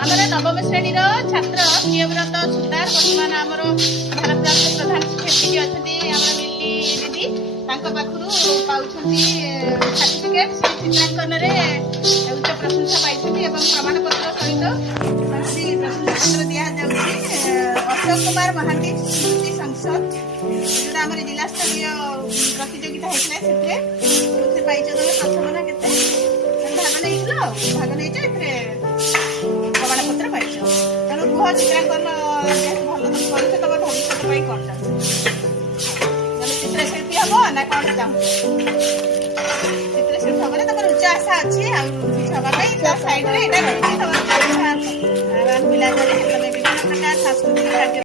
आमर नवम श्रेणी छात्र प्रियव्रत सुतार बर्तमान आमर भारप्राप्त प्रधान शिक्षक अच्छा मिली दीदी पाखु सर्टिफिकेट चित्रांकन उच्च प्रशंसा पाई प्रमाण पत्र सहित प्रशंसा पत्र दि अशोक कुमार महांती स्मृति संसद जो आम जिला स्तरीय प्रतियोगिता होता है पाई प्रथम ना के भाग नहीं भाग नहीं प्रमाण पत्र पाई तेणु कुह चित्रांकन भल तुम कर तुम भविष्य कौन चाहूँ चित्रशिल्पी हम ना कौन चाहूँ चित्रशिल्पी हम तुम उच्च आशा अच्छी साइड में पिला विभिन्न प्रकार सांस्कृतिक कार्य